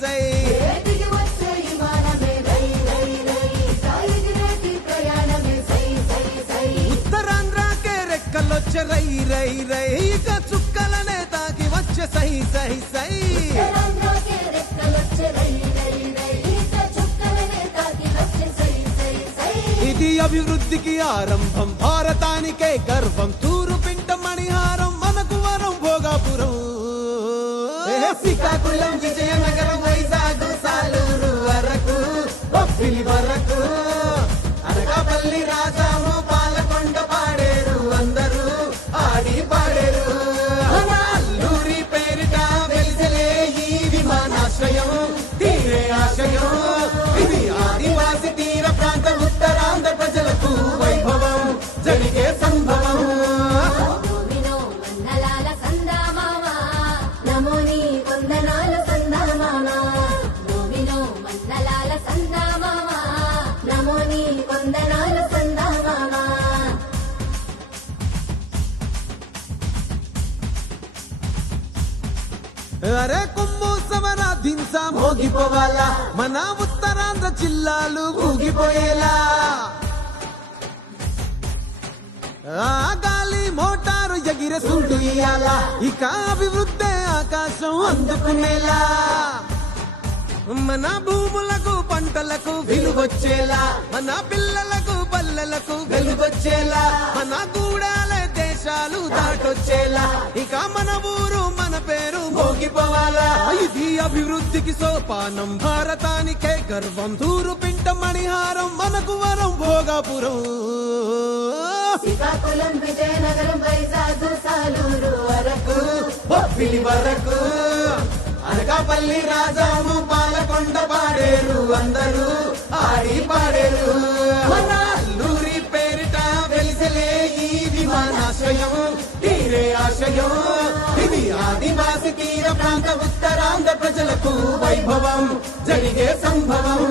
సై ఉత్తరాంధ్రకే రెక్కలొచ్చే రై రై రై ఇక చుక్కలనే తాకి వచ్చే సై సై సై ఇది అభివృద్ధికి ఆరంభం భారతానికే గర్వం తూరు పింట మణిహారం మనకు వరం భోగాపురం శ్రీకాకుళం విజయనగరం వైజాగ్ సాలూరు వరకు బొబ్బిలి వరకు అనకాపల్లి రాజాము పాలకొండ పాడేరు అందరూ ఆడి పాడేరు అల్లూరి పేరిట వెలిసలే ఈ విమానాశ్రయం తీరే ఆశయం ఇది ఆదివాసి తీర ప్రాంత ఉత్తరాంధ్ర ప్రజలకు వైభవం జరిగే సంభవం అరే కొమ్ము సమరా దింసా మోగిపోవాలా మన ఉత్తరాంధ్ర జిల్లాలు ఊగిపోయేలా ఆ గాలి మోటారు ఎగిరే సుంటు ఇయ్యాలా ఇక అభివృద్ధి ఆకాశం అందుకునేలా మన భూములకు పంటలకు విలువచ్చేలా మన పిల్లలకు పల్లెలకు వెలుగొచ్చేలా మన గూడాలే దేశాలు దాటొచ్చేలా ఇక మన ఊరు మన పేరు మోగిపోవాలా ఇది అభివృద్ధికి సోపానం భారతానికే గర్వం తూరు పింట మణిహారం మనకు వరం భోగాపురం శ్రీకాకుళం విజయనగరం వైజాగ్ సాలూరు వరకు బొబ్బిలి వరకు అనకాపల్లి రాజాము పాలకొండ పాడేరు అందరూ ఆడి పాడేరు మన అల్లూరి పేరిట వెలిసలే ఈ విమానాశ్రయం తీరే ఆశయం ఇది ఆదివాసి తీర ప్రాంత ఉత్తరాంధ్ర ప్రజలకు వైభవం జరిగే సంభవం